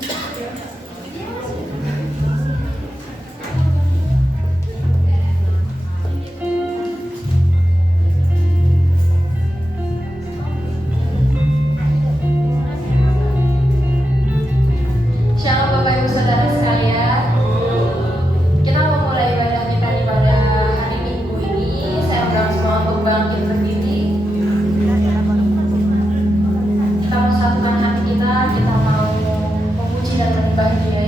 Shalom Bapak Ibu Saudara sekalian. Kita mau mulai ibadah kita di pada hari Minggu ini. Saya undang semua untuk bangkit berdiri. Kita mau satukan hati kita mau memuji dan menyembah Dia.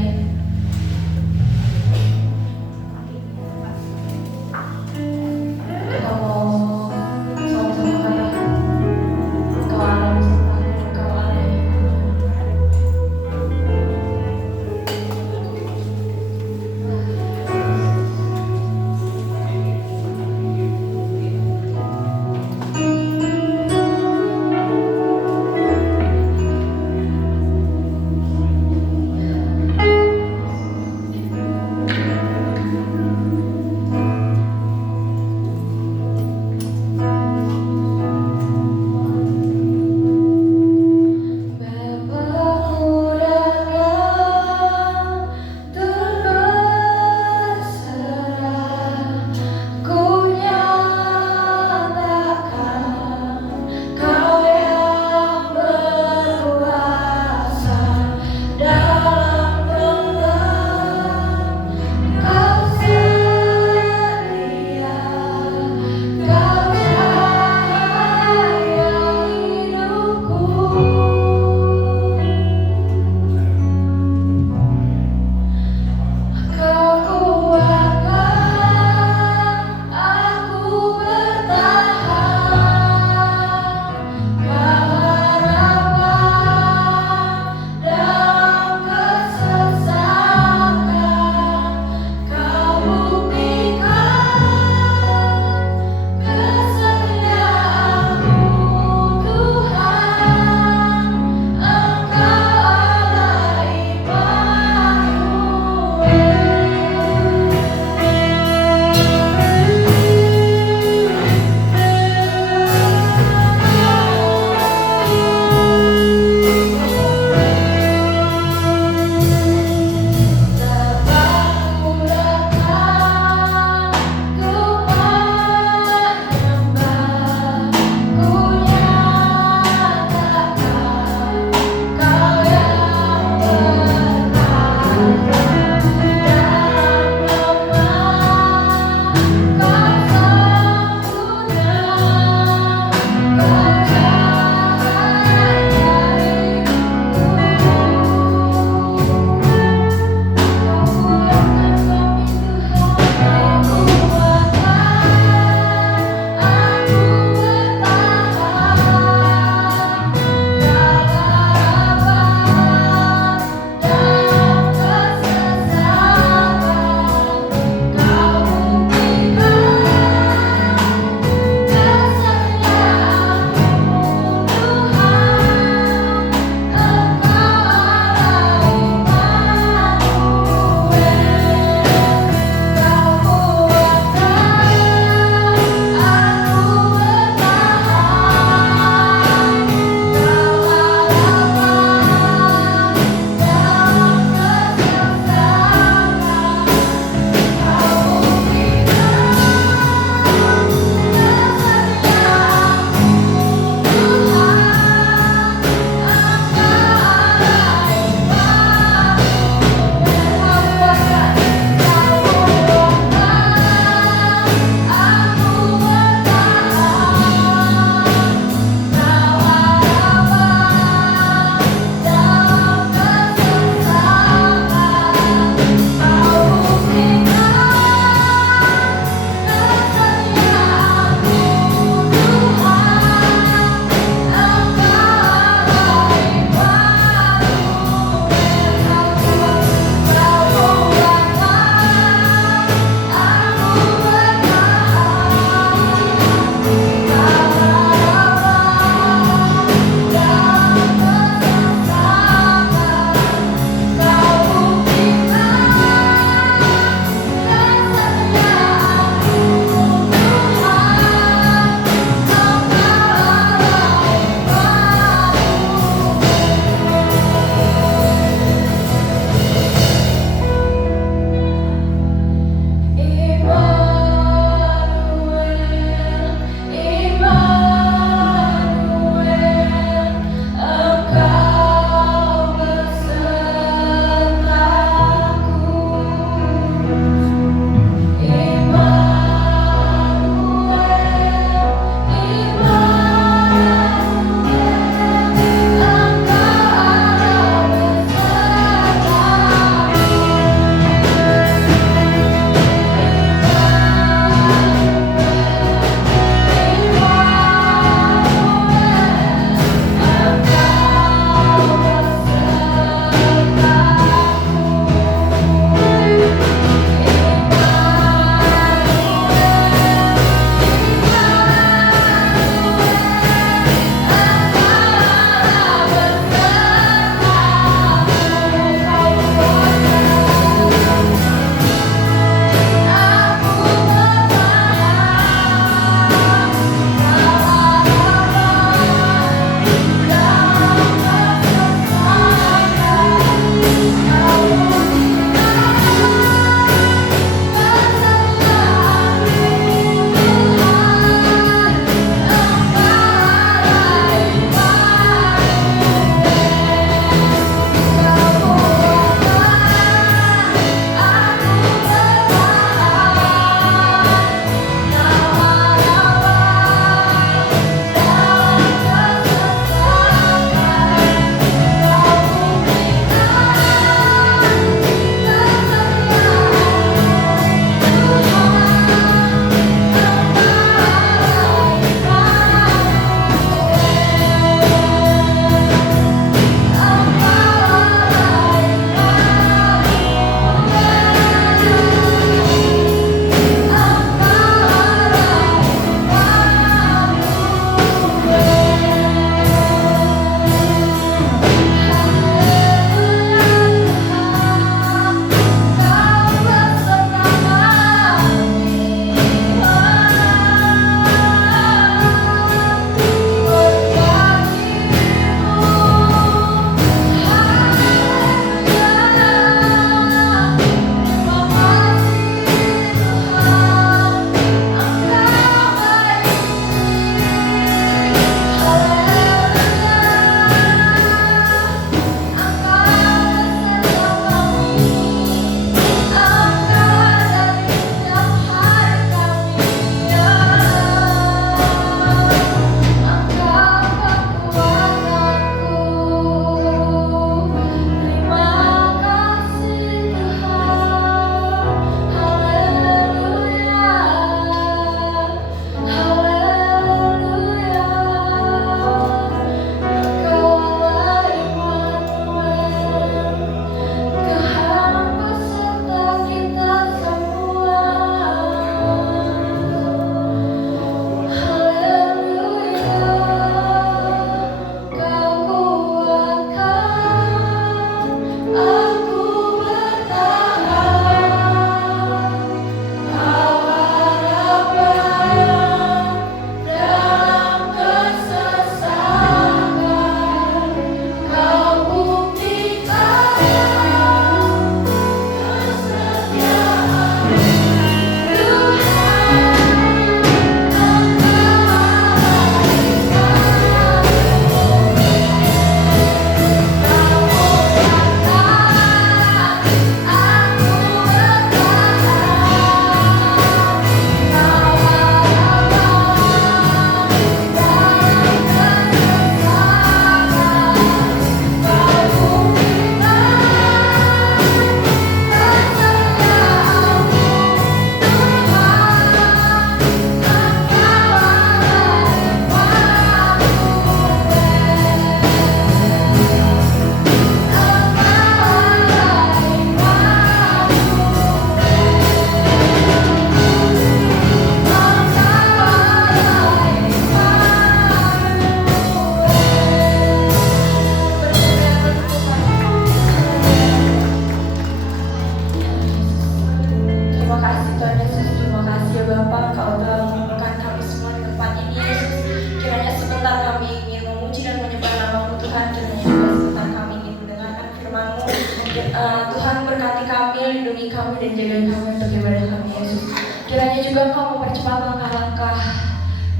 Tuhan berkati kami, lindungi kami dan jaga kami untuk ibadah kami Yesus. Kiranya juga Engkau mempercepat langkah-langkah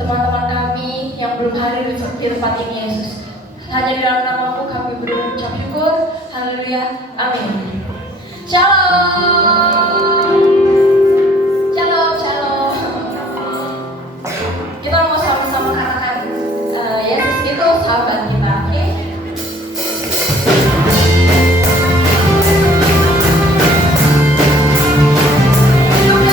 teman-teman kami yang belum hadir di tempat ini Yesus. Hanya di dalam nama-Mu kami berucap syukur. Haleluya. Amin. Shalom. Shalom, shalom. Kita mau sama-sama katakan Yesus itu sahabat kita, oke? Hidup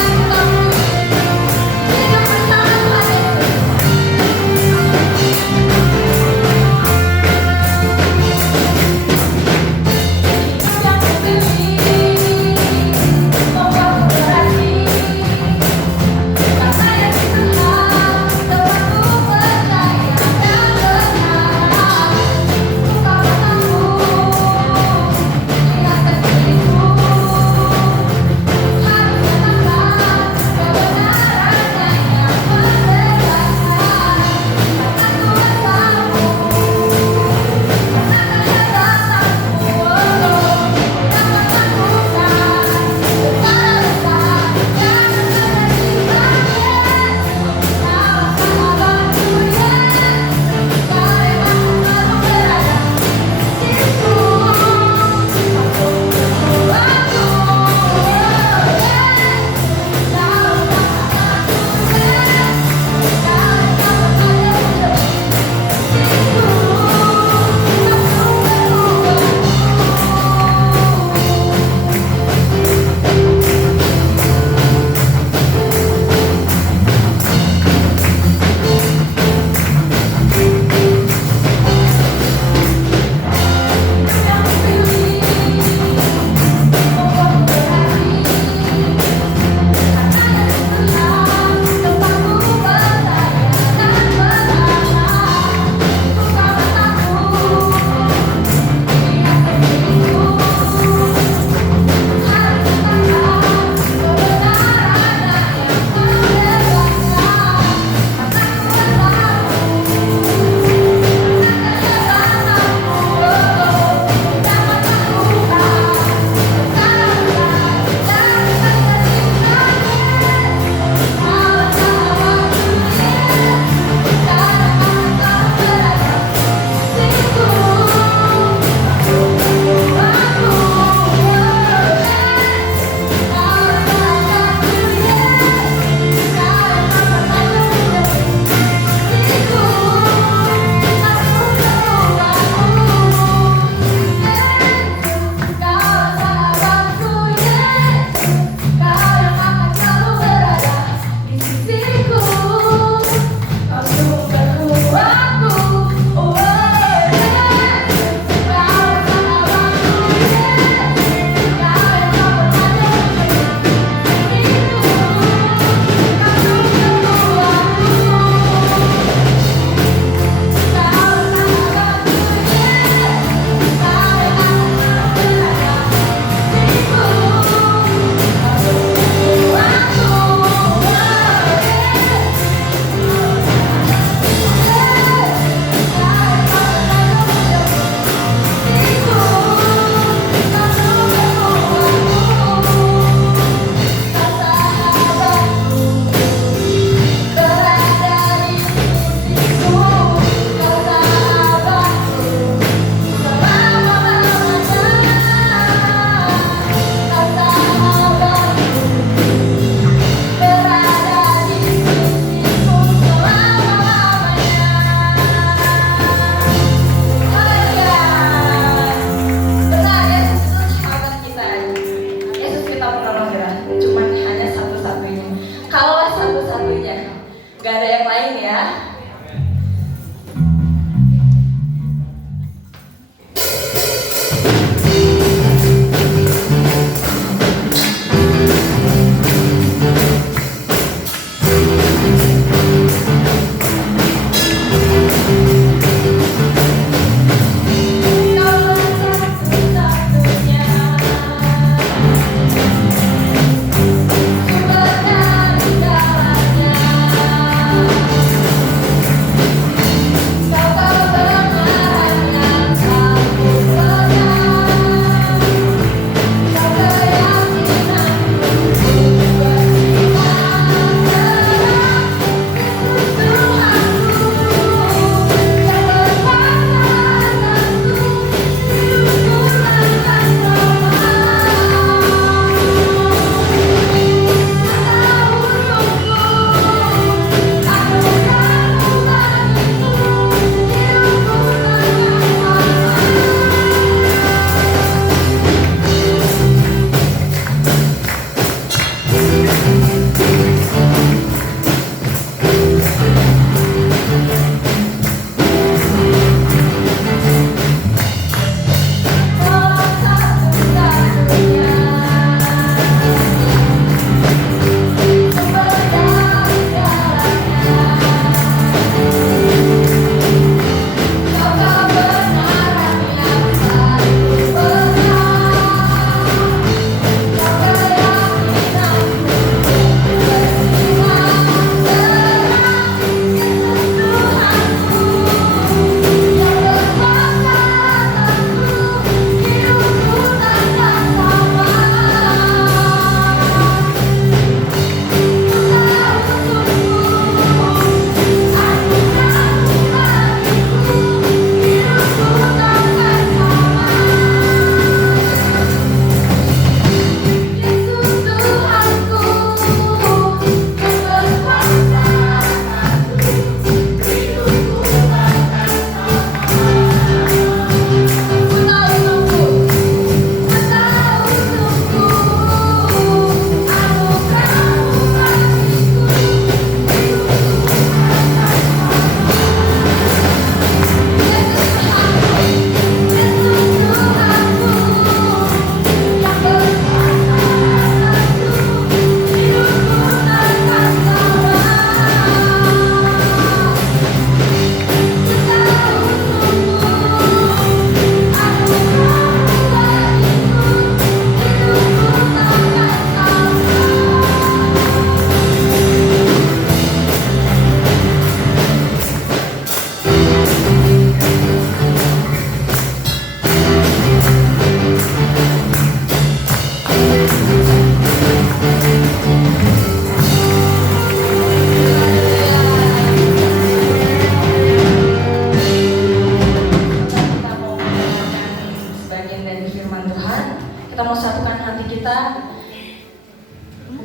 dari firman Tuhan. Kita mau satukan hati kita.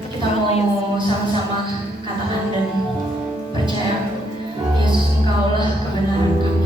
Kita mau sama-sama katakan dan percaya, Yesus, Engkaulah kebenaran kami.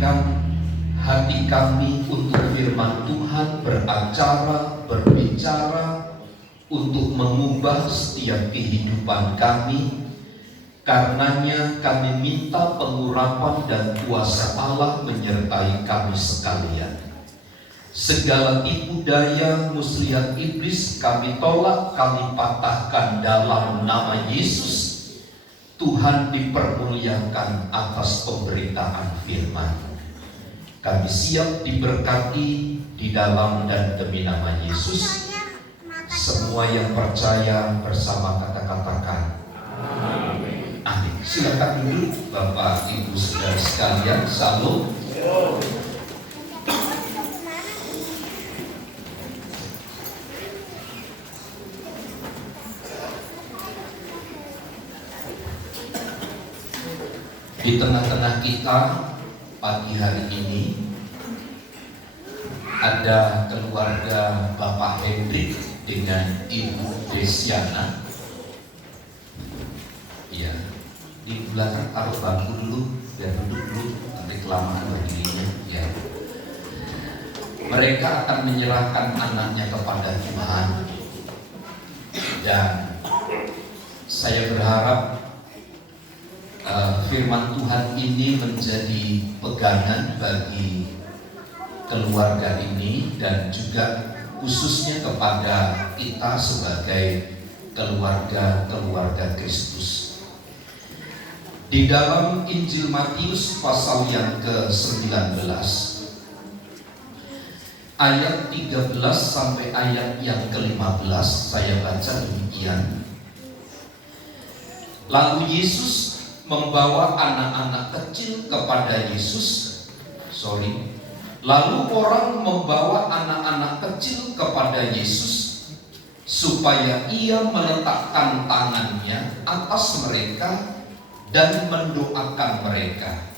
berikan hati kami untuk firman Tuhan beracara, berbicara, untuk mengubah setiap kehidupan kami. Karenanya kami minta pengurapan dan kuasa Allah menyertai kami sekalian. Segala tipu daya muslihat iblis kami tolak, kami patahkan dalam nama Yesus. Tuhan dipermuliakan atas pemberitaan firman. Kami siap diberkati di dalam dan demi nama Yesus. Semua yang percaya bersama kata-katakan amin. Amin. Silakan duduk Bapak Ibu Saudara sekalian. Salam. Di tengah-tengah kita pagi hari ini ada keluarga Bapak Hendrik dengan Ibu Desiana. Ya, di belakang taruh bangku dulu, biar duduk dulu, nanti kelamaan berdirinya. Ya, mereka akan menyerahkan anaknya kepada Tuhan, dan saya berharap firman Tuhan ini menjadi pegangan bagi keluarga ini dan juga khususnya kepada kita sebagai keluarga Kristus. Di dalam Injil Matius pasal yang ke-19 ayat 13 sampai ayat yang ke-15 saya baca demikian. Lalu Yesus membawa anak-anak kecil kepada Lalu orang membawa anak-anak kecil kepada Yesus supaya ia meletakkan tangannya atas mereka dan mendoakan mereka.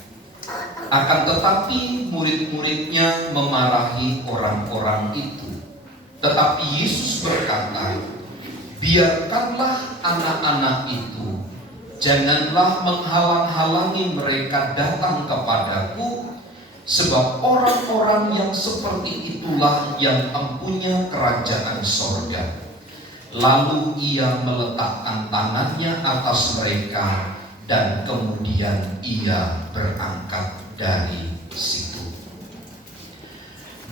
Akan tetapi murid-muridnya memarahi orang-orang itu. Tetapi Yesus berkata, biarkanlah anak-anak itu, janganlah menghalang-halangi mereka datang kepadaku, sebab orang-orang yang seperti itulah yang empunya kerajaan sorga. Lalu ia meletakkan tangannya atas mereka dan kemudian ia berangkat dari situ.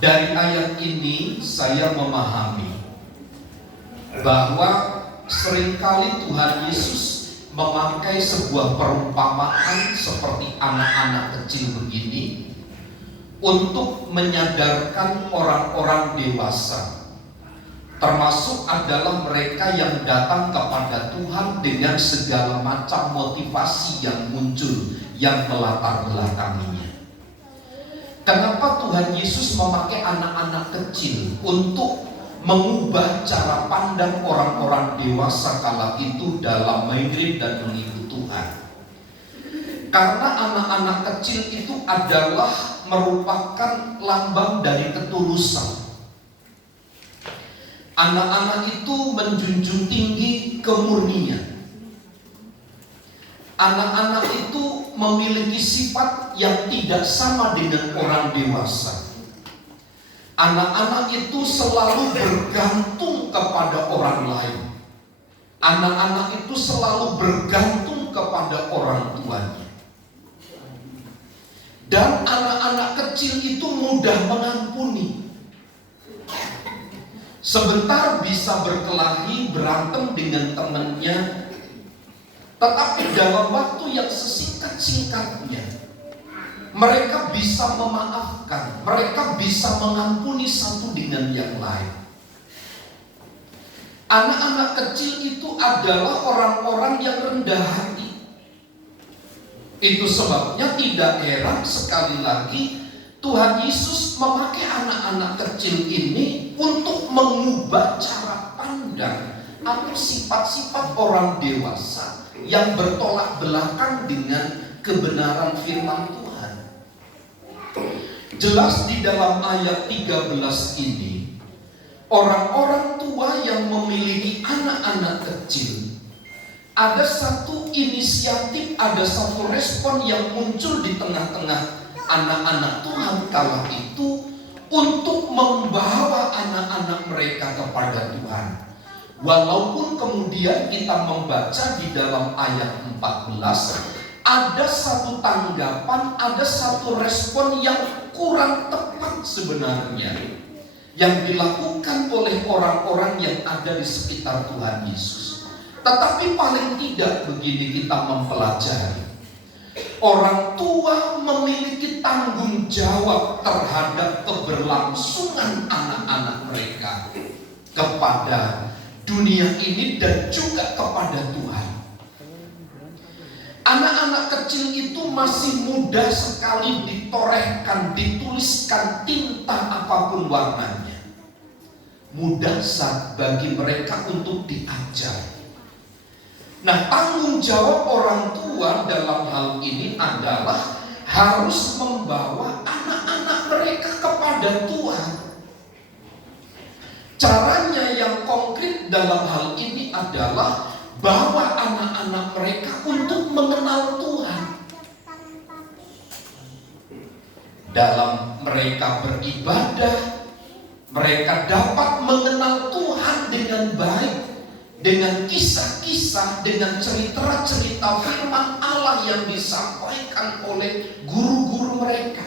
Dari ayat ini saya memahami bahwa seringkali Tuhan Yesus memakai sebuah perumpamaan seperti anak-anak kecil begini untuk menyadarkan orang-orang dewasa, termasuk adalah mereka yang datang kepada Tuhan dengan segala macam motivasi yang muncul, yang melatar belakanginya. Kenapa Tuhan Yesus memakai anak-anak kecil untuk mengubah cara pandang orang-orang dewasa kala itu dalam mengikut dan mengikut Tuhan? Karena anak-anak kecil itu adalah merupakan lambang dari ketulusan. Anak-anak itu menjunjung tinggi kemurnian. Anak-anak itu memiliki sifat yang tidak sama dengan orang dewasa. Anak-anak itu selalu bergantung kepada orang lain. Anak-anak itu selalu bergantung kepada orang tuanya. Dan anak-anak kecil itu mudah mengampuni. Sebentar bisa berkelahi, berantem dengan temannya, tetapi dalam waktu yang sesingkat-singkatnya mereka bisa memaafkan, mereka bisa mengampuni satu dengan yang lain. Anak-anak kecil itu adalah orang-orang yang rendah hati. Itu sebabnya tidak heran sekali lagi Tuhan Yesus memakai anak-anak kecil ini untuk mengubah cara pandang atau sifat-sifat orang dewasa yang bertolak belakang dengan kebenaran firman Tuhan. Jelas di dalam ayat 13 ini, orang-orang tua yang memiliki anak-anak kecil, ada satu inisiatif, ada satu respon yang muncul di tengah-tengah anak-anak Tuhan kala itu untuk membawa anak-anak mereka kepada Tuhan. Walaupun kemudian kita membaca di dalam ayat 14, ada satu tanggapan, ada satu respon yang kurang tepat sebenarnya yang dilakukan oleh orang-orang yang ada di sekitar Tuhan Yesus. Tetapi paling tidak begini kita mempelajari, orang tua memiliki tanggung jawab terhadap keberlangsungan anak-anak mereka kepada dunia ini dan juga kepada Tuhan. Anak-anak kecil itu masih mudah sekali ditorehkan, dituliskan tinta apapun warnanya. Mudah bagi mereka untuk diajar. Nah, tanggung jawab orang tua dalam hal ini adalah harus membawa anak-anak mereka kepada Tuhan. Caranya yang konkret dalam hal ini adalah bawa anak-anak mereka untuk mengenal Tuhan. Dalam mereka beribadah, mereka dapat mengenal Tuhan dengan baik, dengan kisah-kisah, dengan cerita-cerita firman Allah yang disampaikan oleh guru-guru mereka.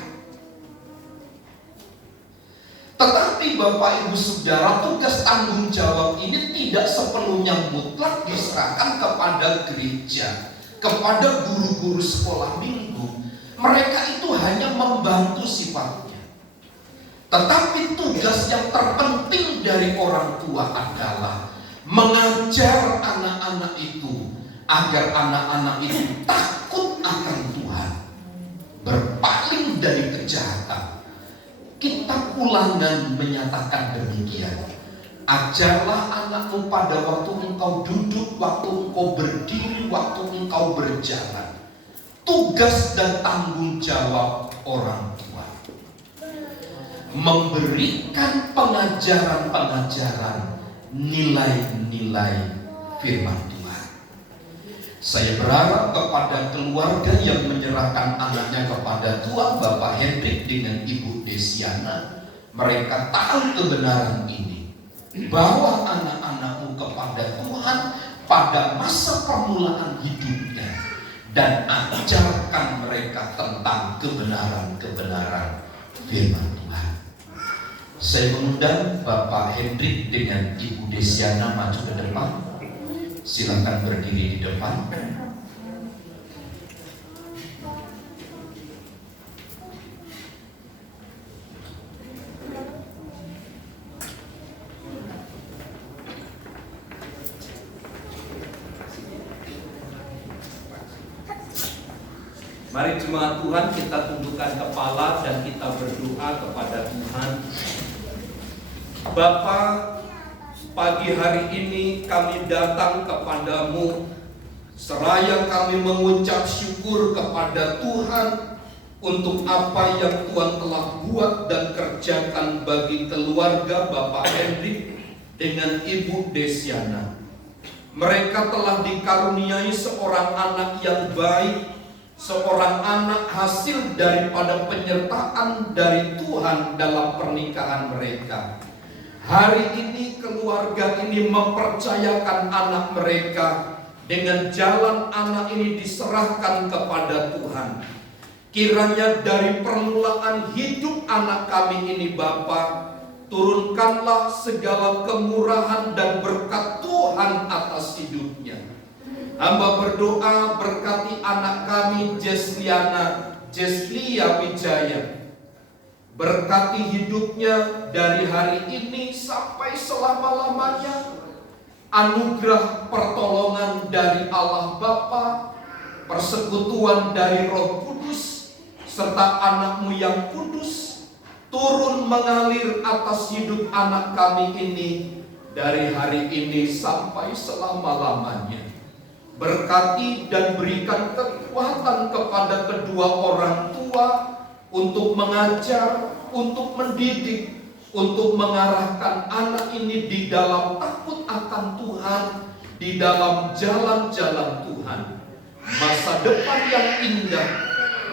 Tetapi Bapak Ibu Saudara, tugas tanggung jawab ini tidak sepenuhnya mutlak diserahkan kepada gereja, kepada guru-guru sekolah minggu. Mereka itu hanya membantu sifatnya. Tetapi tugas yang terpenting dari orang tua adalah mengajar anak-anak itu agar anak-anak itu takut akan Tuhan, berpaling dari kejahatan. Kitab Ulangan menyatakan demikian. Ajarlah anakmu pada waktu engkau duduk, waktu engkau berdiri, waktu engkau berjalan. Tugas dan tanggung jawab orang tua memberikan pengajaran-pengajaran, nilai-nilai firman Tuhan. Saya berharap kepada keluarga yang menyerahkan anaknya kepada Tuhan, Bapak Hendrik dengan Ibu Desiana, mereka tahu kebenaran ini. Bawa anak-anakmu kepada Tuhan pada masa permulaan hidupnya dan ajarkan mereka tentang kebenaran-kebenaran firman Tuhan. Saya mengundang Bapak Hendrik dengan Ibu Desiana maju ke depan. Silakan berdiri di depan. Mari jemaat Tuhan, kita tundukkan kepala dan kita berdoa kepada Tuhan. Bapa, pagi hari ini kami datang kepadamu seraya kami mengucap syukur kepada Tuhan untuk apa yang Tuhan telah buat dan kerjakan bagi keluarga Bapak Hendrik dengan Ibu Desiana. Mereka telah dikaruniai seorang anak yang baik, seorang anak hasil daripada penyertaan dari Tuhan dalam pernikahan mereka. Hari ini keluarga ini mempercayakan anak mereka, dengan jalan anak ini diserahkan kepada Tuhan. Kiranya dari permulaan hidup anak kami ini Bapa, turunkanlah segala kemurahan dan berkat Tuhan atas hidupnya. Hamba berdoa berkati anak kami Jeslia Wijaya. Berkati hidupnya dari hari ini sampai selama-lamanya. Anugerah pertolongan dari Allah Bapa, persekutuan dari Roh Kudus, serta anakmu yang kudus turun mengalir atas hidup anak kami ini dari hari ini sampai selama-lamanya. Berkati dan berikan kekuatan kepada kedua orang tua untuk mengajar, untuk mendidik, untuk mengarahkan anak ini di dalam takut akan Tuhan, di dalam jalan-jalan Tuhan. Masa depan yang indah,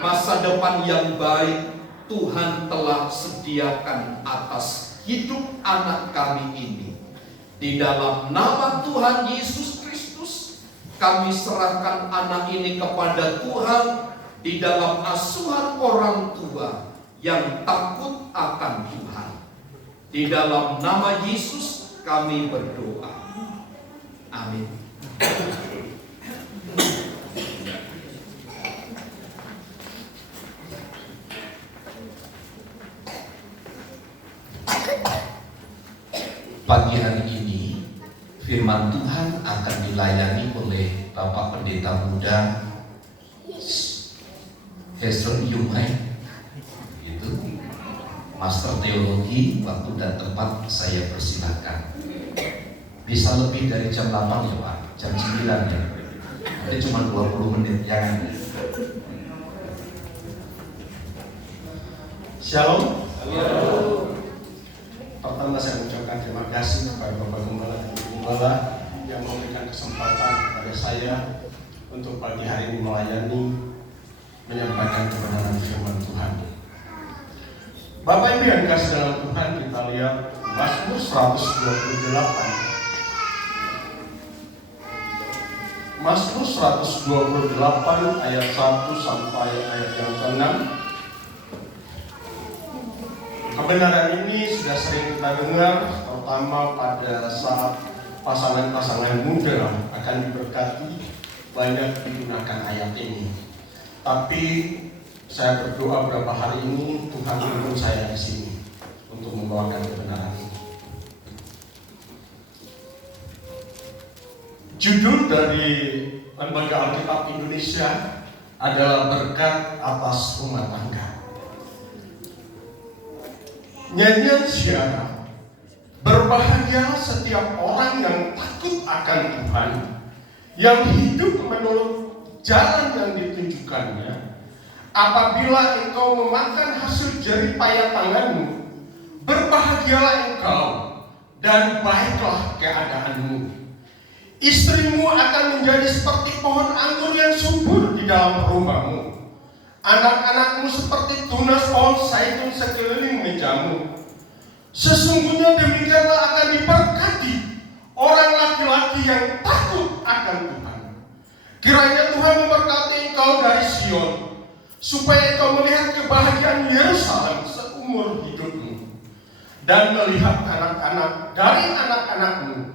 masa depan yang baik Tuhan telah sediakan atas hidup anak kami ini. Di dalam nama Tuhan Yesus Kristus, kami serahkan anak ini kepada Tuhan di dalam asuhan orang tua yang takut akan Tuhan. Di dalam nama Yesus kami berdoa. Amin. Pagi hari ini firman Tuhan akan dilayani oleh Bapak Pendeta Muda Hesron Yumai, itu Master Teologi. Waktu dan tempat saya persilakan. Bisa lebih dari jam 8 ya Pak, jam 9 ya. Nanti cuma 20 menit, jangan. Shalom. Pertama saya ucapkan terima kasih kepada Bapak Gembala dan Ibu Gembala yang memberikan kesempatan kepada saya untuk pagi hari ini melayani, menyampaikan kebenaran firman Tuhan. Bapak Ibu yang dikasihi dalam Tuhan, kita lihat Mazmur 128. Mazmur 128 ayat 1 sampai ayat yang ke-6. Kebenaran ini sudah sering kita dengar, terutama pada saat pasangan-pasangan muda akan diberkati, banyak digunakan ayat ini. Tapi saya berdoa beberapa hari ini Tuhan menuntun saya di sini untuk membawakan kebenaran ini. Judul dari Lembaga Alkitab Indonesia adalah Berkat Atas Rumah Tangga. Nyanyian syiar, berbahagia setiap orang yang takut akan Tuhan, yang hidup menurut jalan yang ditunjukkannya. Apabila engkau memakan hasil jerih payah tanganmu, berbahagialah engkau dan baiklah keadaanmu. Istrimu akan menjadi seperti pohon anggur yang subur di dalam rumahmu. Anak-anakmu seperti tunas pohon zaitun sekeliling mejamu. Sesungguhnya demikianlah akan diberkati orang laki-laki yang takut akan Tuhan. Kiranya Tuhan memberkati engkau dari Sion, supaya engkau melihat kebahagiaan Yerusalem seumur hidupmu, dan melihat anak-anak dari anak-anakmu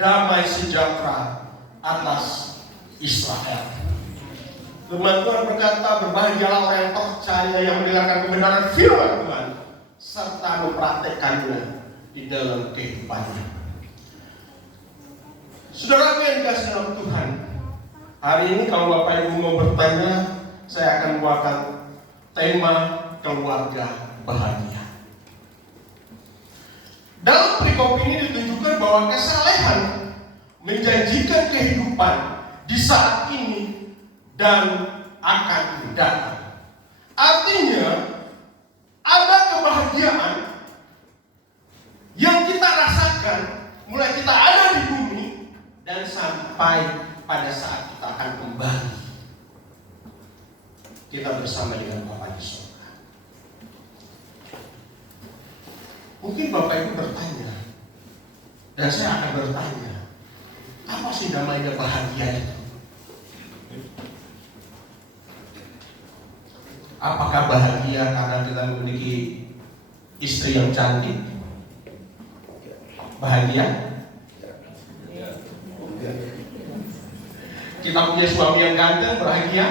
damai sejahtera atas Israel. Firman Tuhan berkata, berbahagialah orang yang percaya, yang mendengarkan kebenaran firman Tuhan serta mempraktekkannya di dalam kehidupannya. Saudara yang dikasihi dalam Tuhan, hari ini kalau Bapak Ibu mau bertanya, saya akan membawakan tema keluarga bahagia. Dalam perikop ini ditunjukkan bahwa kesalehan menjanjikan kehidupan di saat ini dan akan datang. Artinya ada kebahagiaan yang kita rasakan mulai kita ada di bumi dan sampai pada saat kita akan kembali kita bersama dengan Bapa di surga. Mungkin Bapak Ibu bertanya, dan saya akan bertanya, apa sih namanya bahagia itu? Apakah bahagia karena kita memiliki istri yang cantik? Bahagia? Kita punya suami yang ganteng, bahagia?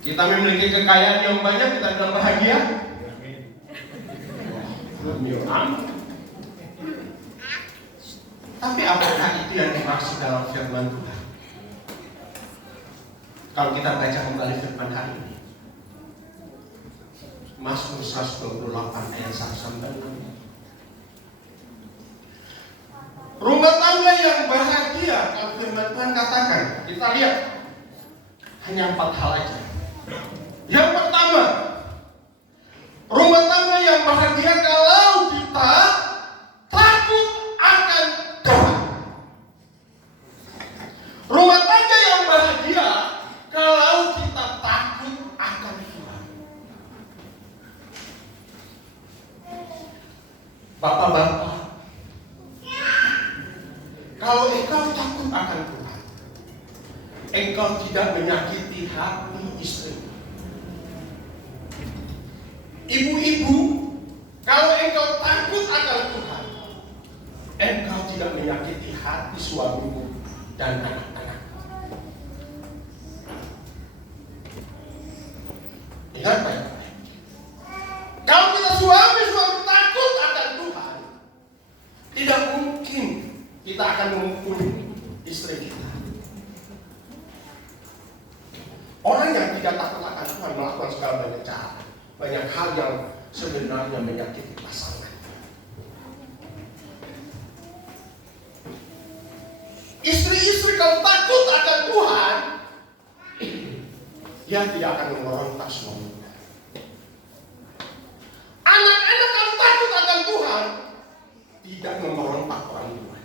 Kita memiliki kekayaan yang banyak, kita bilang bahagia? Tapi apakah itu yang dimaksud dalam firman Tuhan? Kalau kita baca kembali firman hari ini, Mazmur 128 ayat 1 sampai 6. Rumah tangga yang bahagia, kalau firman Tuhan katakan, kita lihat hanya 4 hal aja. Yang pertama, rumah tangga yang bahagia kalau kita takut akan Tuhan. Rumah tangga yang Bapak-bapak, kalau engkau takut akan Tuhan, engkau tidak menyakiti hati istri. Ibu-ibu, kalau engkau takut akan Tuhan, engkau tidak menyakiti hati suamimu dan anak-anak. Ingat baik-baik. Kalau kita suami takut akan Tuhan, tidak mungkin kita akan memukuli istri kita. Orang yang tidak takut akan Tuhan melakukan segala banyak cara, banyak hal yang sebenarnya menyakiti pasangan. Istri-istri kalau takut akan Tuhan, dia tidak akan memberontak suaminya. Anak-anak kalau takut akan Tuhan, tidak memberontak orang tua.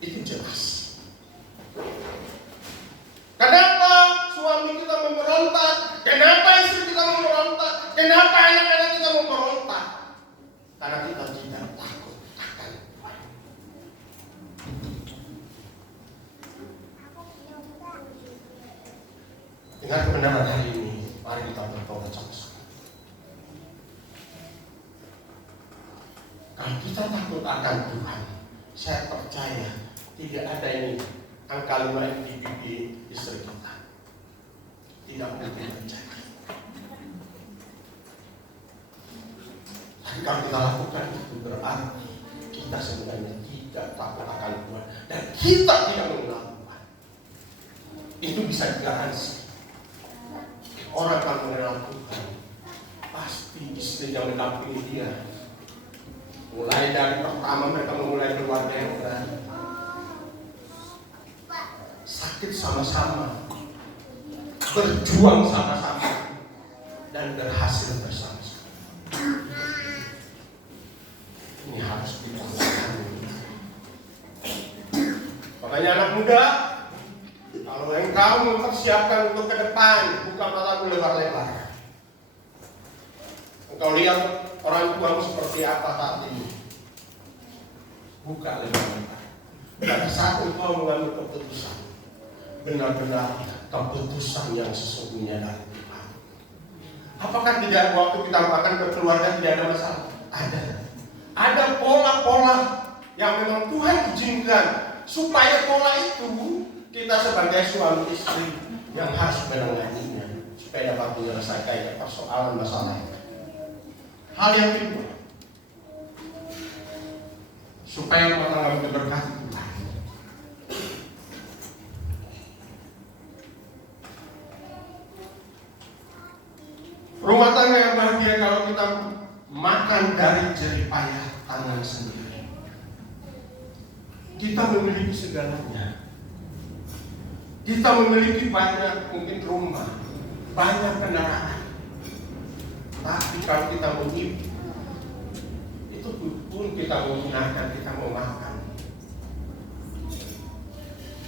Itu jelas. Kenapa suami kita memberontak? Kenapa istri kita memberontak? Kenapa anak-anak kita memberontak? Karena kita tidak takut akan Tuhan. Dengan kebenaran hari ini, mari kita bertobat sama-sama. Kalau kita takut akan Tuhan, saya percaya tidak ada ini angka 5 di pipi istri kita. Tidak mungkin terjadi. Tapi kalau kita lakukan itu berarti kita sebenarnya tidak takut akan Tuhan dan kita tidak mengenal Tuhan. Itu bisa digaransi. Orang akan mengenal Tuhan, pasti istrinya mendampingi dia. Mulai dari pertama mereka memulai keluarga yang baru, sakit sama-sama, berjuang sama-sama, dan berhasil bersama-sama. Ini harus dilakukan. Makanya anak muda, kalau engkau mempersiapkan untuk ke depan, buka matamu lebar-lebar. Engkau lihat orang tuamu seperti apa saat ini. Buka lebar-lebar. Pada saat engkau mengambil keputusan, benar-benar keputusan yang sesungguhnya dari Tuhan. Apakah tidak waktu kita makan ke keluarga tidak ada masalah? Ada. Ada pola-pola yang memang Tuhan izinkan supaya pola itu kita sebagai suami istri yang harus menanganinya supaya dapat menyelesaikan persoalan masalah. Hal yang kedua, supaya rumah tangga diberkati Tuhan. Rumah tangga yang bahagia kalau kita makan dari jerih payah tangan sendiri. Kita memiliki segalanya. Kita memiliki banyak mungkin rumah, banyak kendaraan. Tapi kalau kita menipu, itu pun kita menggunakan, kita mau makan,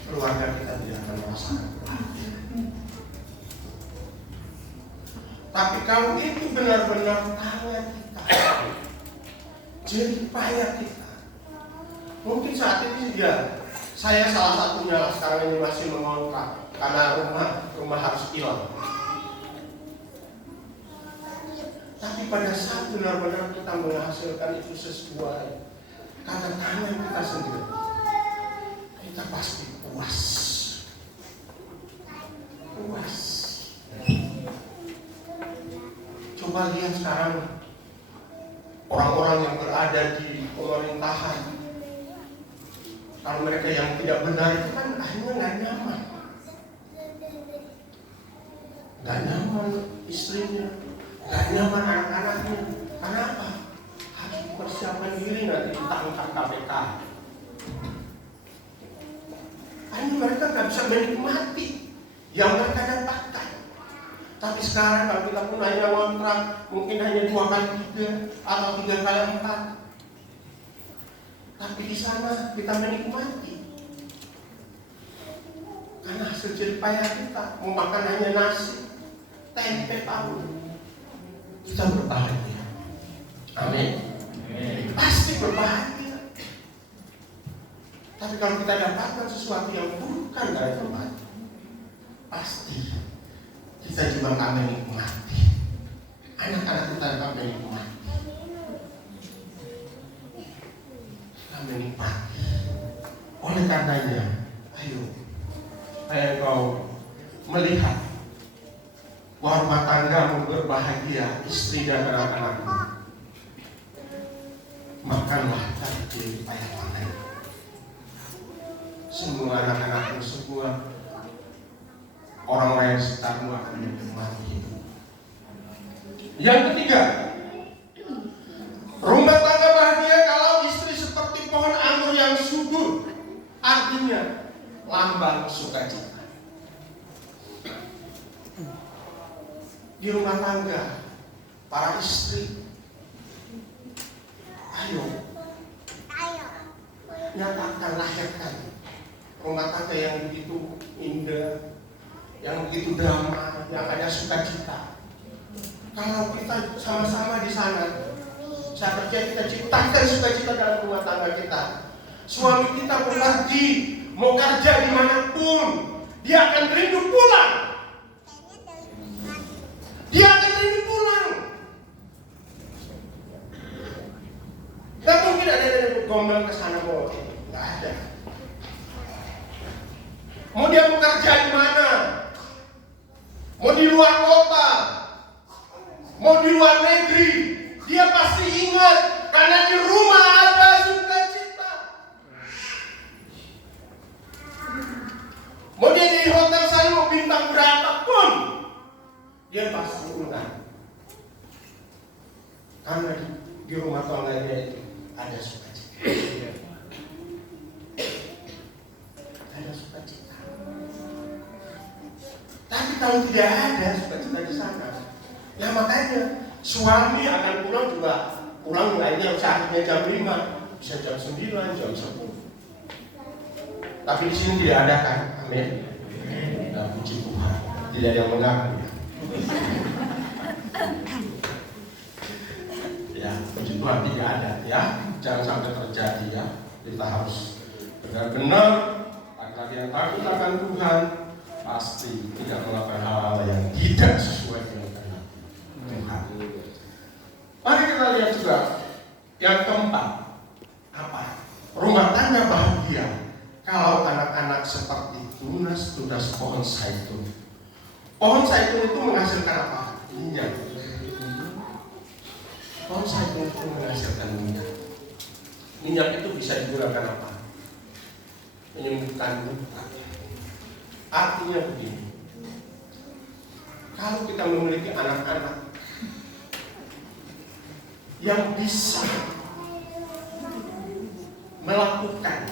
keluarga kita tidak akan merasakan bahagia. Tapi kalau itu benar-benar tangan kita, jerih payah kita, mungkin saat ini saya salah satunya sekarang ini masih mengontrak karena rumah harus hilang. Tapi pada saat benar-benar kita menghasilkan itu sesuai karena tangan kita sendiri, kita pasti puas. Puas. Coba lihat sekarang orang-orang yang berada di pemerintahan. Kalau mereka yang tidak benar itu kan akhirnya nggak nyaman. Nggak nyaman istrinya, nggak nyaman anak-anaknya. Karena apa? Harus mempersiapkan diri nanti ditangkap KPK. Akhirnya mereka nggak bisa menikmati yang mereka dapatkan. Tapi sekarang kalau kita pun hanya kontrak, mungkin hanya 2 kali 3 atau 3 kali 4. Tapi di sana kita menikmati. Karena hasil jerih payah kita, mau makan hanya nasi, tempe, tahu. Kita berbahagia. Amin. Pasti berbahagia. Tapi kalau kita dapatkan sesuatu yang bukan dari Tuhan, pasti kita juga akan menikmati. Anak-anak kita akan menikmati. Akan menikmati. Oleh karenanya, ayo kau melihat bahwa rumah tanggamu berbahagia, istri dan anak-anakmu. Makanlah dari payah panen. Semua anak-anakmu, semua orang-orang yang sekitarmu akan menikmati hidup. Yang ketiga, rumah tangga bahagia kalau istri seperti pohon anggur yang subur, artinya lambang sukacita. Di rumah tangga, para istri, ayo nyatakan, lahirkan rumah tangga yang begitu indah, yang begitu damai, yang ada sukacita. Kalau kita sama-sama di sana, saya percaya kita ciptakan sukacita dalam rumah tangga kita. Suami kita bekerja, mau kerja dimanapun, dia akan rindu pulang. Dia akan rindu pulang. Gak mungkin ada gombal ke sana mau, nggak ada. Mau dia bekerja di mana? Mau di luar kota, mau di luar negeri, dia pasti ingat karena di rumah ada sukacita. Mau dia di hotel sana mau bintang berapapun, dia pasti ingat karena di rumah tangganya itu ada sukacita. Ada sukacita. Tapi kalau tidak ada sukacita di sana, ya makanya suami akan pulang juga pulang lainnya saatnya jam 5, bisa jam 9, jam 10. Tapi di sini tidak ada kan? Amin. Dan puji Tuhan, tidak ada yang mengaku. Ya, puji Tuhan tidak ada ya. Jangan sampai terjadi ya. Kita harus benar-benar laki-laki yang takut akan Tuhan, pasti tidak melakukan hal-hal yang tidak sesuai dengan kehendak Tuhan. Mari kita lihat juga yang keempat, apa? Rumah tangga bahagia kalau anak-anak seperti tunas-tunas pohon zaitun. Pohon zaitun itu menghasilkan apa? Minyak. Pohon zaitun itu menghasilkan minyak. Minyak itu bisa digunakan apa? Menyembuhkan luka. Artinya begini, kalau kita memiliki anak-anak yang bisa melakukan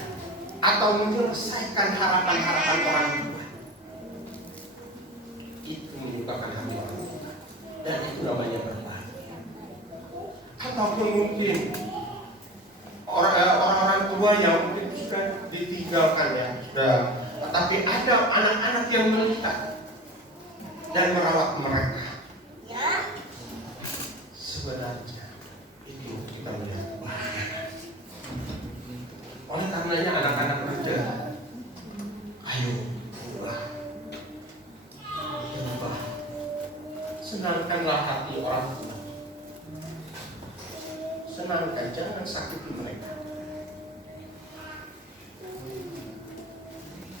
atau menyelesaikan harapan-harapan orang tua, itu menyukakan hati orang tua, dan itu namanya berbahagia. Ataupun mungkin orang-orang tua yang mungkin sudah ditinggalkan ya, sudah. Tetapi ada anak-anak yang melihat dan merawat mereka. Sebenarnya itu kita melihat bahagia. Oleh karenanya anak-anak muda, ayo ubah. Senangkanlah hati orang tua. Senangkan, jangan sakiti mereka.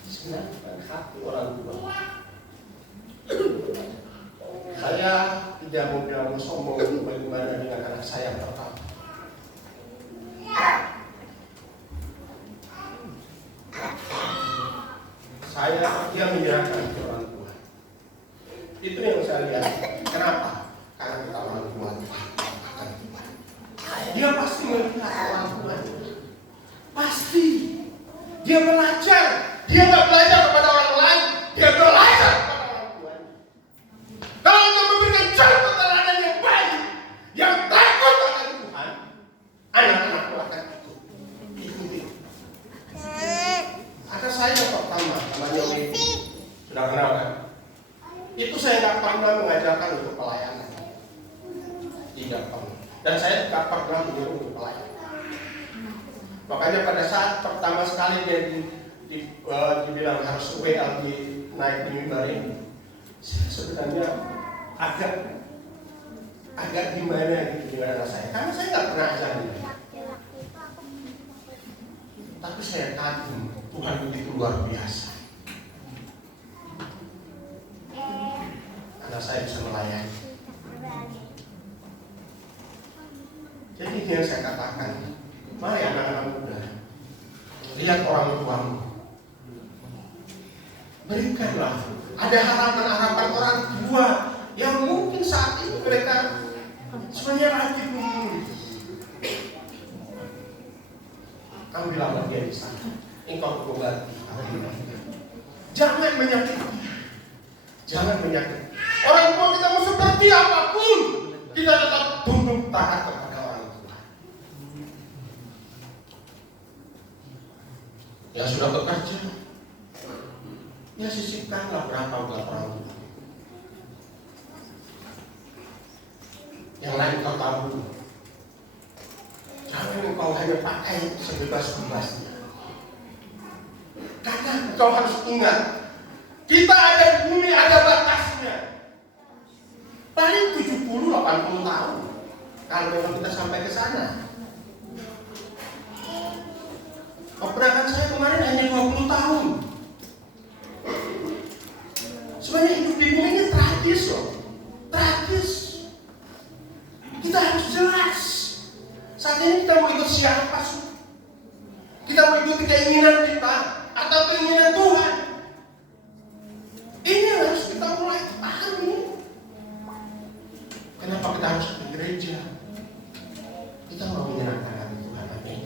Senangkan hati orang tua. Saya tidak mau sombong bagaimana dengan anak saya pertama. Dia menyerahkan ke orang tua. Itu yang saya lihat. Kenapa? Karena kita orang tua. Dia pasti melihat orang tua. Pasti. Dia belajar. Dia nggak belajar kepada orang lain. Dia belajar kepada orang tuanya. Kalau kita memberikan contoh teladan yang baik, yang takut akan Tuhan, anak-anakku akan ikuti. Ada saya yang pertama, namanya Widi. Sudah kenal kan? Itu saya nggak pernah mengajarkan untuk pelayanan. Tidak pernah. Dan saya tidak pernah menyuruh untuk pelayanan. Makanya pada saat pertama sekali dia dibilang harus WLG naik di mimbar ini, sebenarnya agak gimana gitu dengan anak saya, karena saya nggak pernah ajarin. Tapi saya kagum, Tuhan begitu luar biasa. Anak saya bisa melayani. Jadi ini yang saya katakan, mari anak-anak muda, lihat orang tuamu, berikanlah. Ada harapan-harapan orang tua yang mungkin saat ini mereka sebenarnya rajin menunggu. Ambillah bagian di sana, engkau berobat. Jangan menyakiti, jangan menyakiti. Orang tua kita mau seperti apapun, kita tetap tunduk taat kepada orang tua. Ya sudah bekerja, ya sisipkanlah berapa buat orang tua. Yang lain kau tabung. Jangan engkau hanya pakai sebebas-bebasnya. Karena engkau harus ingat, kita ada di bumi, ada batasnya. Paling 70-80 tahun. Kalau memang kita sampai ke sana. Keberadaan saya kemarin hanya 20 tahun. Sebenarnya hidup di bumi ini tragis loh. Tragis. Kita harus jelas. Saat ini kita mau ikut siapa sih? Kita mau ikut keinginan kita atau keinginan Tuhan? Ini yang harus kita mulai pahami. Kenapa kita harus ke gereja? Kita mau menyenangkan hati Tuhan. Amin.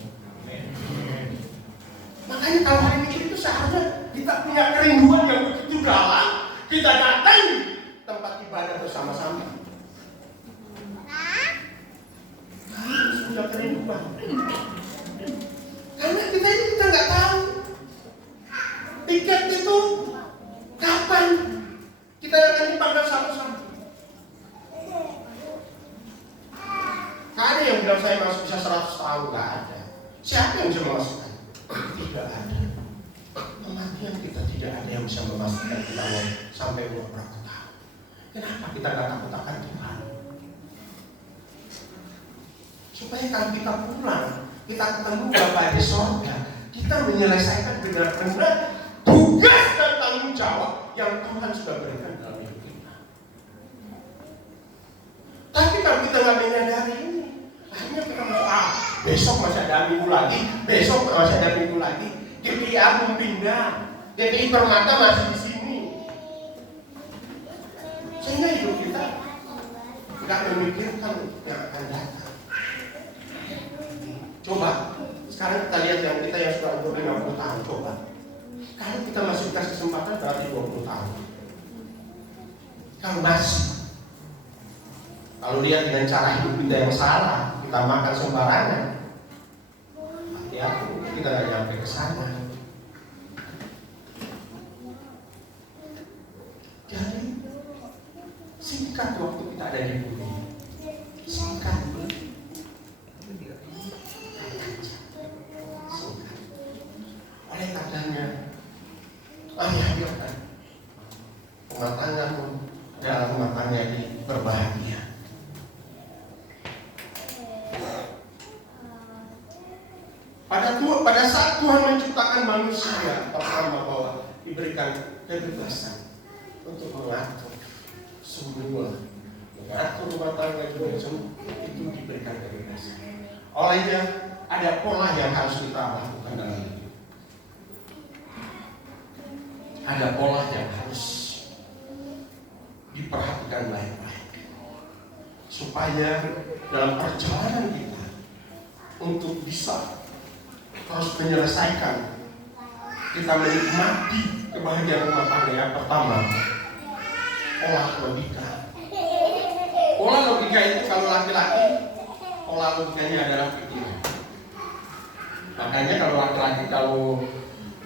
Makanya kalau hari ini itu seharusnya kita punya kerinduan yang begitu dalam. Kita datang tempat ibadah bersama-sama. Harus punya kerinduan. Karena kita nggak tahu tiket itu kapan kita akan dipanggil sama-sama. Gak ada yang bilang saya masih bisa 100 tahun, gak ada. Siapa yang bisa memastikan? Tidak ada. Kematian kita tidak ada yang bisa memastikan kita sampai umur berapa tahun. Kenapa kita gak takut akan Tuhan? Supaya kalau kita pulang, kita ketemu Bapa di sorga, kita menyelesaikan benar-benar tugas dan tanggung jawab yang Tuhan sudah berikan dalam hidup kita. Tapi kalau kita nggak menyadari ini, akhirnya kita besok masih ada minggu lagi, besok masih ada minggu lagi, GPI Agung pindah, GPI Permata masih di sini, sehingga hidup kita nggak memikirkan yang akan datang. Coba, sekarang kita lihat yang kita yang sudah umur 50 tahun, coba. Kalau kita masih dikasih kesempatan berarti 20 tahun. Kalau masih, kalau lihat dengan cara hidup kita yang salah, kita makan sembarangan, ya kita nggak nyampe ke sana. Jadi, singkat waktu kita ada di bumi. Singkat. Oleh karenanya, biarkan rumah tanggamu dalam rumah tangga ini berbahagia. Pada saat Tuhan menciptakan manusia, pertama bahwa diberikan kebebasan untuk mengatur semua, mengatur rumah tangga juga itu diberikan kebebasan. Olehnya ada pola yang harus kita lakukan dalam hidup. Ada pola yang harus diperhatikan baik-baik supaya dalam perjalanan kita untuk bisa terus menyelesaikan, kita menikmati kebahagiaan rumah tangga. Yang pertama, pola logika. Pola logika itu kalau laki-laki, pola logikanya adalah pikiran. Makanya kalau laki-laki kalau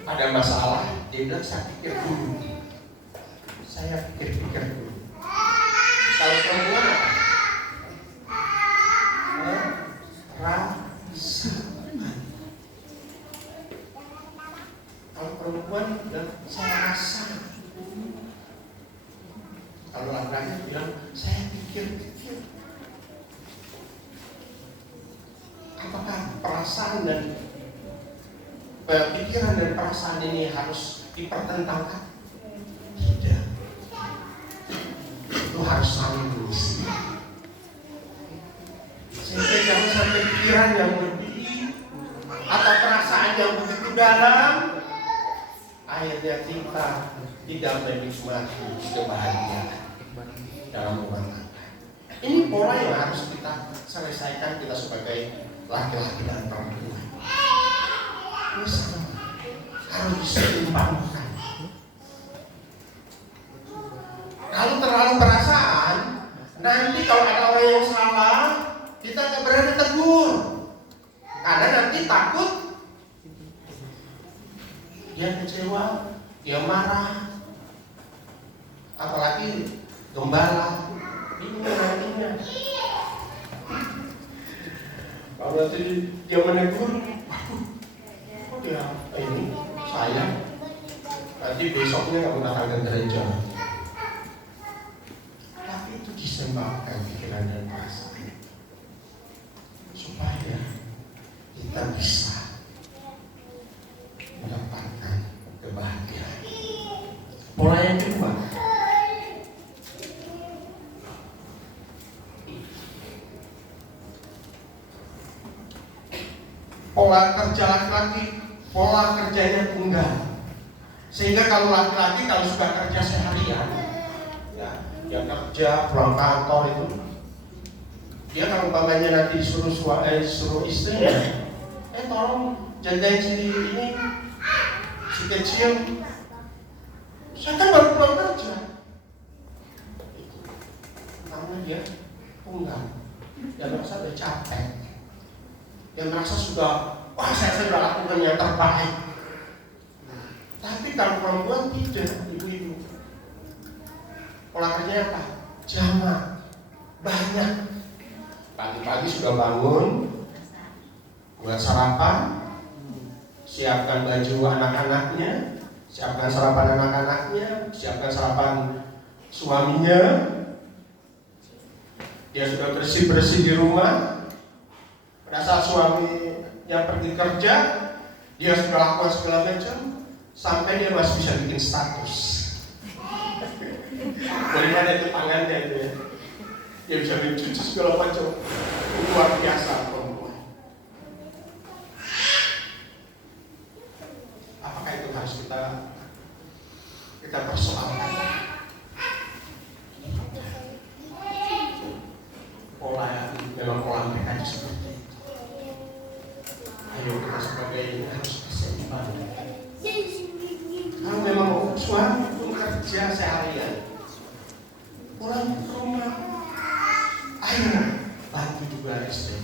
ada masalah, dia bilang saya pikir dulu. Saya pikir-pikir dulu. Kalau perempuan apa? Rasa. perempuan bilang, saya rasa. Kalau laki-laki bilang, saya pikir-pikir. Apakah perasaan dan pikiran dan perasaan ini harus dipertentangkan? Tidak. Itu harus saling mengisi. Sehingga jangan sampai pikiran yang lebih atau perasaan yang begitu dalam, akhirnya kita tidak menikmati kebahagiaan dalam rumah tangga. Ini pola yang harus kita selesaikan, kita sebagai laki-laki dan perempuan. Ini sama, harus diseimbangkan. Kalau terlalu perasaan, nanti kalau ada orang yang salah, kita nggak berani tegur, karena nanti takut dia kecewa, dia marah, apalagi gembala, bingung nantinya. Kalau nanti dia menegur, kok dia ini saya, nanti besoknya nggak mau datang ke gereja. Tapi itu disembahkan pikiran dan perasaan supaya kita bisa mendapatkan kebahagiaan. Pola yang kedua, pola kerja laki-laki, pola kerjanya tunggal. Sehingga kalau laki-laki kalau sudah kerja seharian, ya, dia kerja pulang kantor itu, dia kalau umpamanya nanti suruh istrinya, tolong jagain si ini, si kecil. Saya kan baru pulang kerja. Karena dia tunggal, dia merasa udah capek. Yang merasa sudah, wah saya sudah lakukan yang terbaik. Tapi kalau perempuan tidak, ibu-ibu, pola kerja apa? Jamak, banyak. Pagi-pagi sudah bangun, buat sarapan, siapkan baju anak-anaknya, siapkan sarapan anak-anaknya, siapkan sarapan suaminya. Dia sudah bersih-bersih di rumah. Pada saat suaminya pergi kerja, dia sudah lakukan segala macam, sampai dia masih bisa bikin status. Bagaimana itu tangannya itu ya? Dia bisa mencuci segala macam. Luar biasa perempuan. Apakah itu harus kita persoalkan? Memang pola mereka seperti itu. Ayo kita sebagai ini harus seimbang. Kalau memang suami pun kerja seharian, pulang ke rumah, ayo bantu juga istri.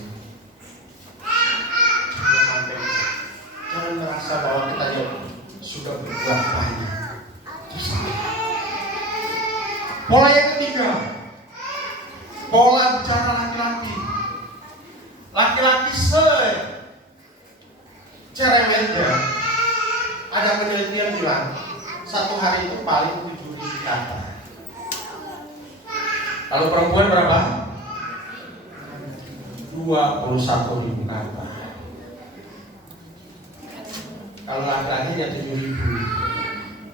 Jangan merasa bahwa kita yang sudah berbuat banyak. Pola yang ketiga, pola bicara laki-laki. Laki-laki cerewetnya. Ada penelitian bilang satu hari itu paling 7.000 kata. Kalau perempuan berapa? 21.000 kata. Kalau laki-laki ya 7.000.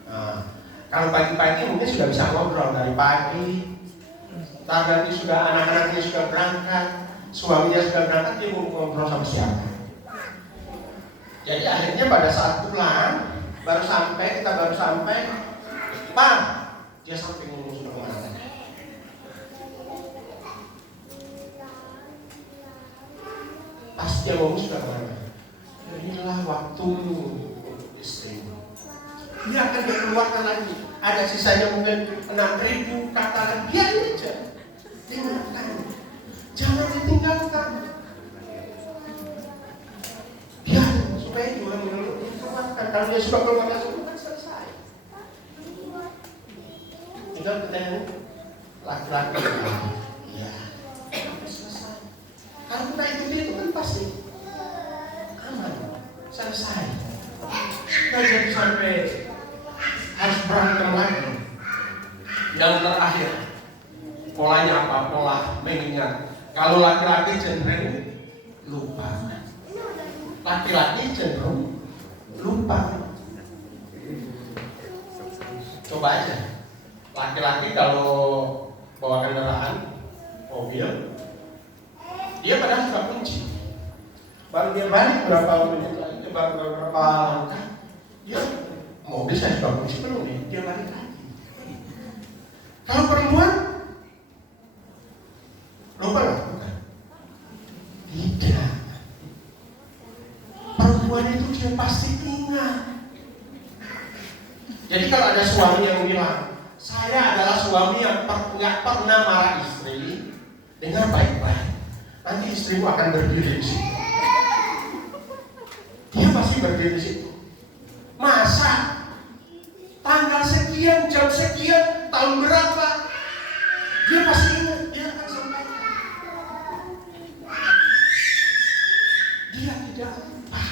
Nah, kalau pagi-pagi mungkin sudah bisa ngobrol dari pagi. Nanti sudah anak-anaknya sudah berangkat, suaminya sudah berangkat, dia mau ngobrol sama siapa. Jadi akhirnya pada saat pulang, kita baru sampai, Pak, dia sampai ngomong sudah kemana tadi. Pas dia ngomong sudah kemana. Inilah waktumu untuk istrimu. Dia akan dikeluarkan lagi. Ada sisanya mungkin 6.000 kata lagi. Biarin aja. Dengarkan. Jangan ditinggalkan. Biarin supaya juga dikeluarkan. Kalau dia sudah keluarkan kan selesai. Tinggal kita laki-laki. Ya, selesai. Kalau kita itu kan pasti aman, selesai. Kita jadi sampai harus berantem lagi. Yang terakhir, polanya apa? Pola mengingat. Kalau laki-laki cenderung lupa. Laki-laki cenderung lupa. Coba aja, laki-laki kalau bawa kendaraan, mobil, dia padahal sudah kunci. Baru dia balik berapa menit lagi, baru berapa langkah, dia mobil saya sudah kunci belum nih, dia balik lagi. Kalau perempuan, lupa nggak? Bukan. Tidak. Perempuan itu dia pasti ingat. Jadi kalau ada suami yang bilang, saya adalah suami yang nggak pernah marah istri, dengar baik-baik. Nanti istrimu akan berdiri di situ. Dia pasti berdiri di situ. Masa tanggal sekian, jam sekian, tahun berapa? Dia pasti ingat, dia akan sampaikan. Dia tidak lupa.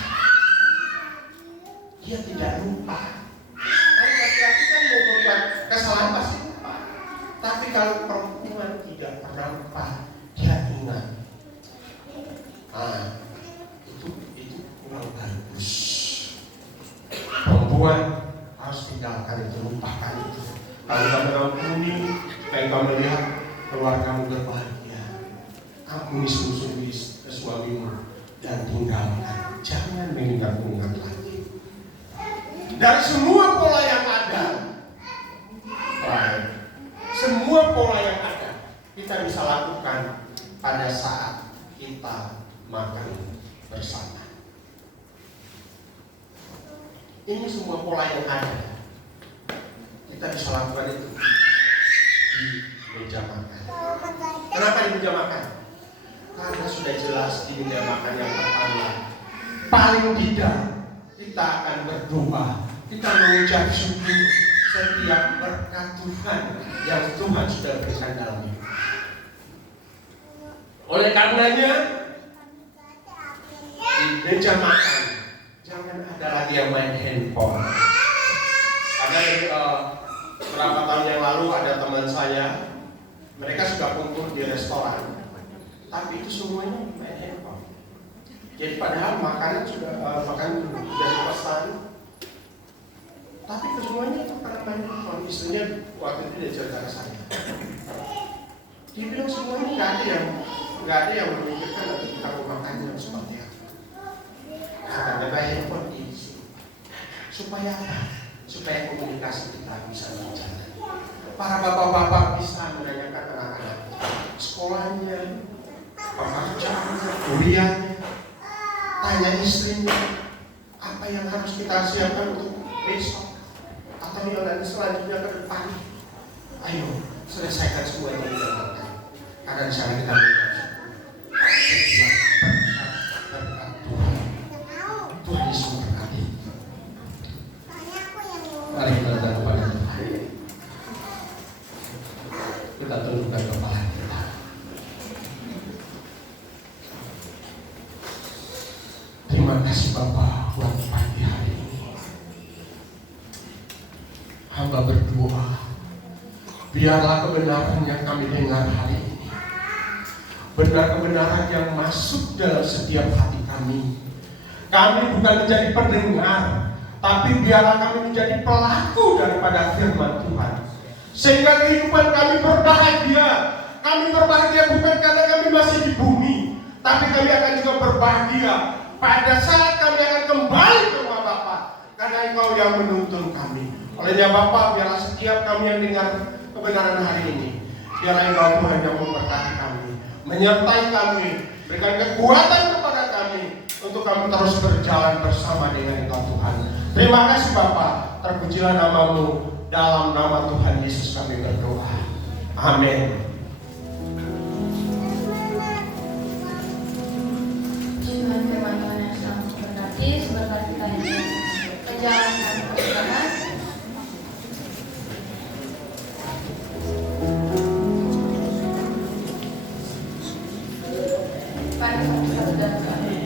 Dia tidak lupa. Kalau laki-laki kan mau berbuat kesalahan pasti lupa. Tapi kalau perempuan tidak pernah lupa, dia ingat. Itu kurang bagus. Perempuan harus tinggalkan itu, lupakan itu. Kalau kamu ampuni, supaya kamu melihat keluargamu berbahagia. Ampuni sungguh-sungguh ke suamimu dan tinggalkan. Jangan mengingat-ingat lagi. Dari semua pola yang ada, semua pola yang ada, kita bisa lakukan pada saat kita makan bersama. Ini semua pola yang ada, kita bisa lakukan itu di meja makan. Kenapa di meja makan? Karena sudah jelas di meja makan yang pertama, paling tidak kita akan berdoa, kita mengucap syukur setiap berkat Tuhan yang Tuhan sudah berikan dalam hidup. Oleh karenanya di meja makan jangan ada lagi yang main handphone. Karena beberapa tahun yang lalu ada teman saya, mereka sudah kumpul di restoran, tapi itu semuanya main handphone. Jadi padahal makanan sudah dipesan, tapi semuanya itu karena main handphone. Istrinya waktu itu dia cerita ke saya, dia bilang semuanya nggak ada yang memikirkan nanti kita mau makannya seperti apa. Karena handphone diisi. Supaya apa? Supaya komunikasi kita bisa berjalan. Para bapak-bapak bisa menanyakan anak-anak sekolahnya, pekerjaannya, kuliahnya, tanya istrinya apa yang harus kita siapkan untuk besok atau yang nanti selanjutnya ke depan. Ayo selesaikan semua yang kita lakukan. Karena di sana kita setiap berkat Tuhan. Tuhan Yesus berkati. Mari kita datang kepada Tuhan. Kita tundukkan kepala kita. Terima kasih Bapa buat pagi hari ini. Hamba berdoa, biarlah kebenaran yang kami dengar hari ini benar kebenaran yang masuk dalam setiap hati kami. Kami bukan menjadi pendengar, tapi biarlah kami menjadi pelaku daripada firman Tuhan. Sehingga kehidupan kami berbahagia. Kami berbahagia bukan karena kami masih di bumi, tapi kami akan juga berbahagia pada saat kami akan kembali ke rumah Bapa. Karena Engkau yang menuntun kami. Olehnya Bapa, biarlah setiap kami yang dengar kebenaran hari ini, biarlah Engkau Tuhan yang memberkati kami, menyertai kami, berikan kekuatan kepada kami untuk kami terus berjalan bersama dengan Engkau Tuhan. Terima kasih Bapa, terpujilah nama-Mu. Dalam nama Tuhan Yesus kami berdoa. Amin. Tuhan firman Tuhan yang selalu memberkati, sebentar kita menjalankan pekerjaan. Pada satu dan kami.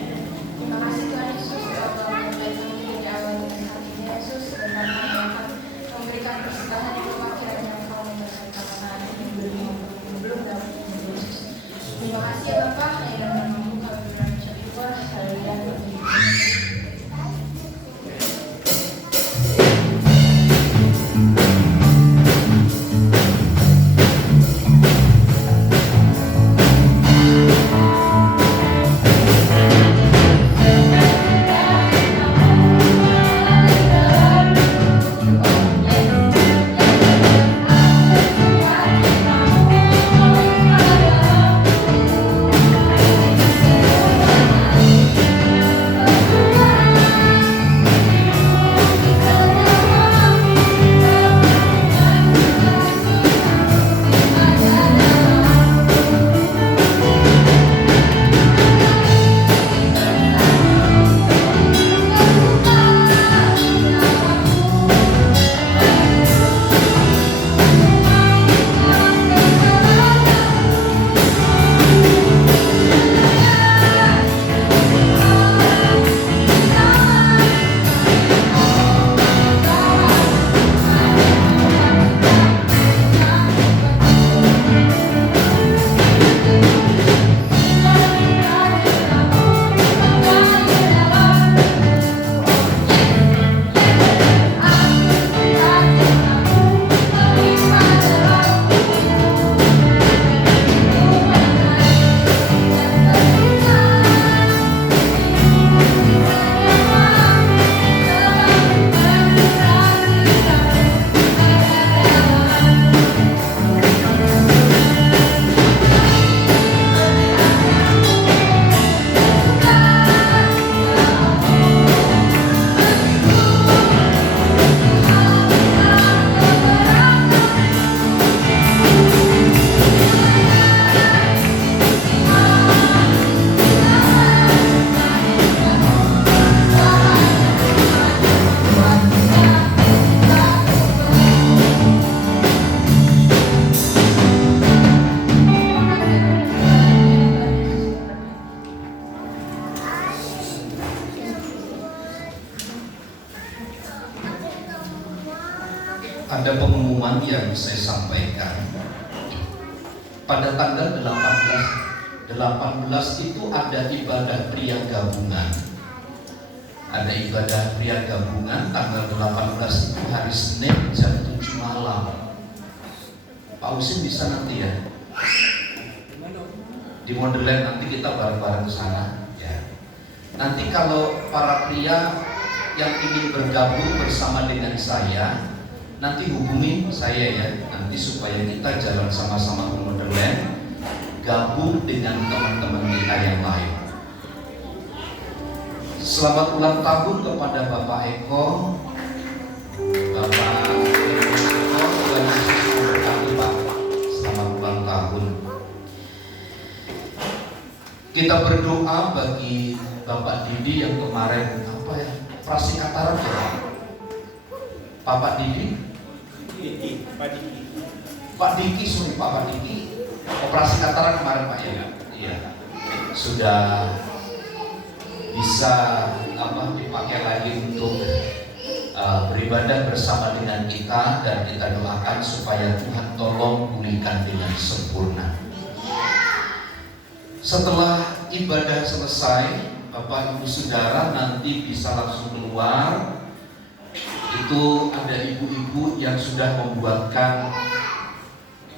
Terima kasih Tuhan Yesus telah memulai kami dari awal hingga saat ini. Yesus sebentar kami akan memberi ada pengumuman yang saya sampaikan. Pada tanggal 18 itu ada ibadah pria gabungan. Ada ibadah pria gabungan tanggal 18 itu hari Senin jam 7 malam. Pak Usin bisa nanti ya? Di Wonderland, nanti kita bareng-bareng ke sana ya. Nanti kalau para pria yang ingin bergabung bersama dengan saya, nanti hubungi saya ya, nanti supaya kita jalan sama-sama ke Wonderland, gabung dengan teman-teman kita yang lain. Selamat ulang tahun kepada Bapak Eko. Bapak Eko, Tuhan Yesus memberkati Bapak. Selamat ulang tahun. Kita berdoa bagi Bapak Didi yang kemarin operasi katarak ya. Bapak Didi? Pak Diki, sorry Pak Diki, operasi katarak kemarin Pak ya? Iya. Sudah bisa dipakai lagi untuk beribadah bersama dengan kita, dan kita doakan supaya Tuhan tolong pulihkan dengan sempurna. Setelah ibadah selesai, Bapak Ibu Saudara nanti bisa langsung keluar. Itu ada ibu-ibu yang sudah membuatkan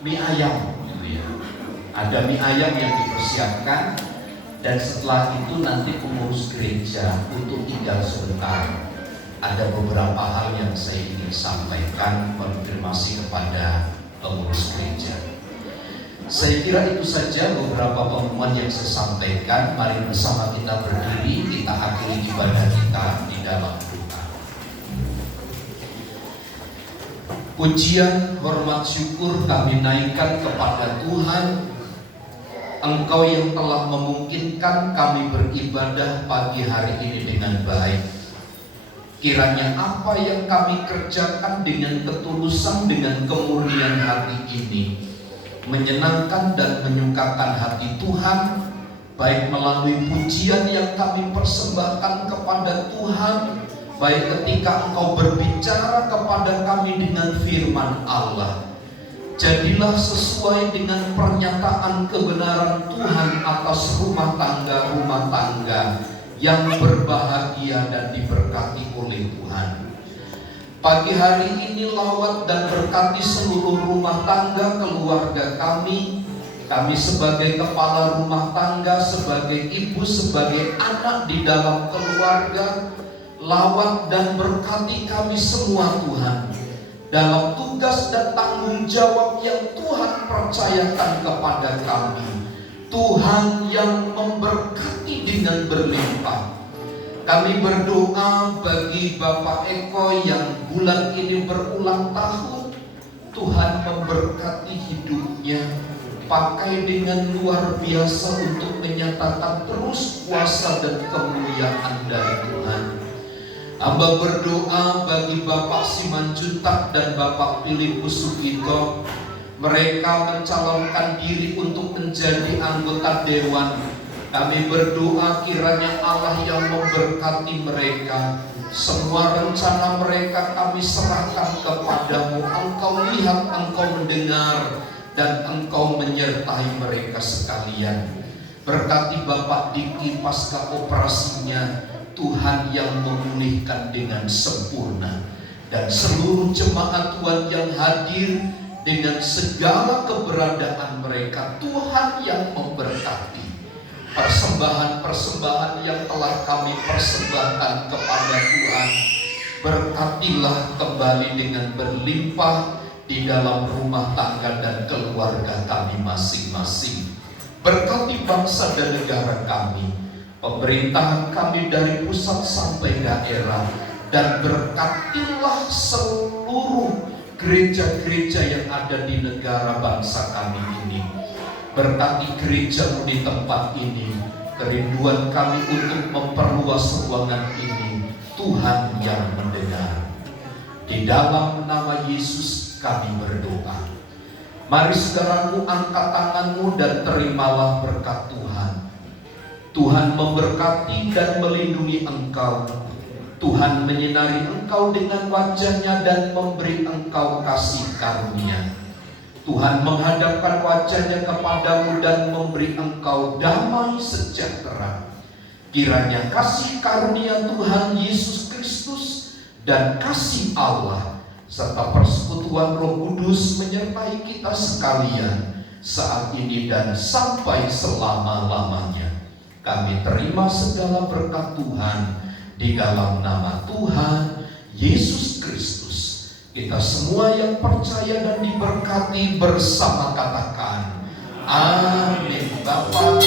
mie ayam gitu ya. Ada mie ayam yang dipersiapkan, dan setelah itu nanti pengurus gereja untuk tinggal sebentar. Ada beberapa hal yang saya ingin sampaikan, konfirmasi kepada pengurus gereja. Saya kira itu saja beberapa pengumuman yang saya sampaikan. Mari bersama kita berdiri, kita akhiri ibadah kita di dalam doa. Pujian, hormat, syukur kami naikkan kepada Tuhan. Engkau yang telah memungkinkan kami beribadah pagi hari ini dengan baik. Kiranya apa yang kami kerjakan dengan ketulusan, dengan kemurnian hati ini menyenangkan dan menyukakan hati Tuhan, baik melalui pujian yang kami persembahkan kepada Tuhan, baik ketika Engkau berbicara kepada kami dengan firman Allah. Jadilah sesuai dengan pernyataan kebenaran Tuhan atas rumah tangga yang berbahagia dan diberkati oleh Tuhan. Pagi hari ini lawat dan berkati seluruh rumah tangga keluarga kami. Kami sebagai kepala rumah tangga, sebagai ibu, sebagai anak di dalam keluarga, lawat dan berkati kami semua Tuhan, dalam tugas dan tanggung jawab yang Tuhan percayakan kepada kami. Tuhan yang memberkati dengan berlimpah. Kami berdoa bagi Bapak Eko yang bulan ini berulang tahun. Tuhan memberkati hidupnya, pakai dengan luar biasa untuk menyatakan terus kuasa dan kemuliaan dari Tuhan. Hamba berdoa bagi Bapak Simanjuntak dan Bapak Filipus Sugito. Mereka mencalonkan diri untuk menjadi anggota dewan. Kami berdoa kiranya Allah yang memberkati mereka. Semua rencana mereka kami serahkan kepadamu. Engkau lihat, Engkau mendengar, dan Engkau menyertai mereka sekalian. Berkati Bapak Diki pasca operasinya, Tuhan yang memulihkan dengan sempurna. Dan seluruh jemaat Tuhan yang hadir dengan segala keberadaan mereka, Tuhan yang memberkati. Persembahan-persembahan yang telah kami persembahkan kepada Tuhan, berkatilah kembali dengan berlimpah di dalam rumah tangga dan keluarga kami masing-masing. Berkati bangsa dan negara kami, pemerintahan kami dari pusat sampai daerah, dan berkatilah seluruh gereja-gereja yang ada di negara bangsa kami ini. Berkati gerejamu di tempat ini. Kerinduan kami untuk memperluas ruangan ini, Tuhan yang mendengar. Di dalam nama Yesus kami berdoa. Mari saudaraku, angkat tanganmu dan terimalah berkat Tuhan. Tuhan memberkati dan melindungi engkau. Tuhan menyinari engkau dengan wajah-Nya dan memberi engkau kasih karunia. Tuhan menghadapkan wajah-Nya kepadamu dan memberi engkau damai sejahtera. Kiranya kasih karunia Tuhan Yesus Kristus dan kasih Allah serta persekutuan Roh Kudus menyertai kita sekalian saat ini dan sampai selama-lamanya. Kami terima segala berkat Tuhan di dalam nama Tuhan Yesus Kristus. Kita semua yang percaya dan diberkati bersama katakan amin. Bapa